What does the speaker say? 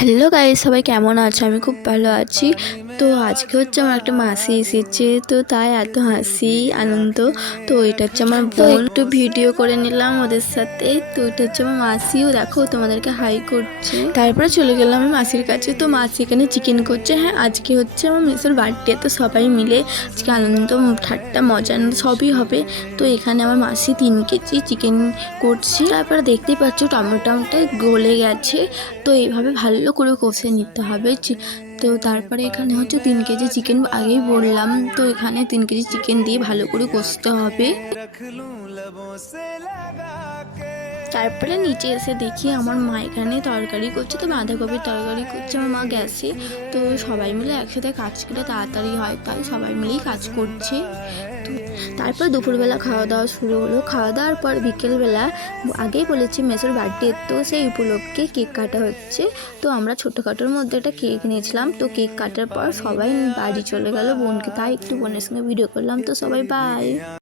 Hello guys, সবাই কেমন আছো? আমি খুব ভালো আছি। তো আজকে হচ্ছে আমার একটা মাসি এসেছে, তো তাই এত হাসি আনন্দ। তো এটা হচ্ছে আমার বোন, একটু ভিডিও করে নিলাম ওদের সাথে। তো এটা হচ্ছে আমার মাসিও, দেখো তোমাদেরকে হাই করছে। তারপরে চলে গেলাম আমি মাসির কাছে। তো মাসি এখানে চিকেন করছে। হ্যাঁ, আজকে হচ্ছে আমার মেসোর বার্থডে, তো সবাই মিলে আজকে আনন্দ ঠাট্টা মজা সবই হবে। তো এখানে আমার মাসি 3 কেজি চিকেন করছে। তারপরে দেখতেই পাচ্ছ টমেটোটা গলে গেছে। তো এইভাবে ভালো করে কষে নিতে হবে। তো তারপরে এখানে হচ্ছে 3 কেজি চিকেন আগেই বললাম। তো এখানে 3 কেজি চিকেন দিয়ে ভালো করে কষতে হবে। তারপরে নিচে এসে দেখি আমার মা এখানে তরকারি করছে, তো বাঁধাকপির তরকারি করছে আমার মা গ্যাসে। তো সবাই মিলে একসাথে কাজ করলে তাড়াতাড়ি হয়, তাই সবাই মিলেই কাজ করছে। তো তারপর দুপুরবেলা খাওয়া দাওয়া শুরু হলো। খাওয়া দাওয়ার পর বিকেলবেলা, আগেই বলেছি মেসোর বার্থডে, তো সেই উপলক্ষে কেক কাটা হচ্ছে। তো আমরা ছোটোখাটোর মধ্যে একটা কেক নিয়েছিলাম। তো কেক কাটার পর সবাই বাড়ি চলে গেল বোনকে, তাই একটু বোনের সঙ্গে ভিডিও করলাম। তো সবাই বাই।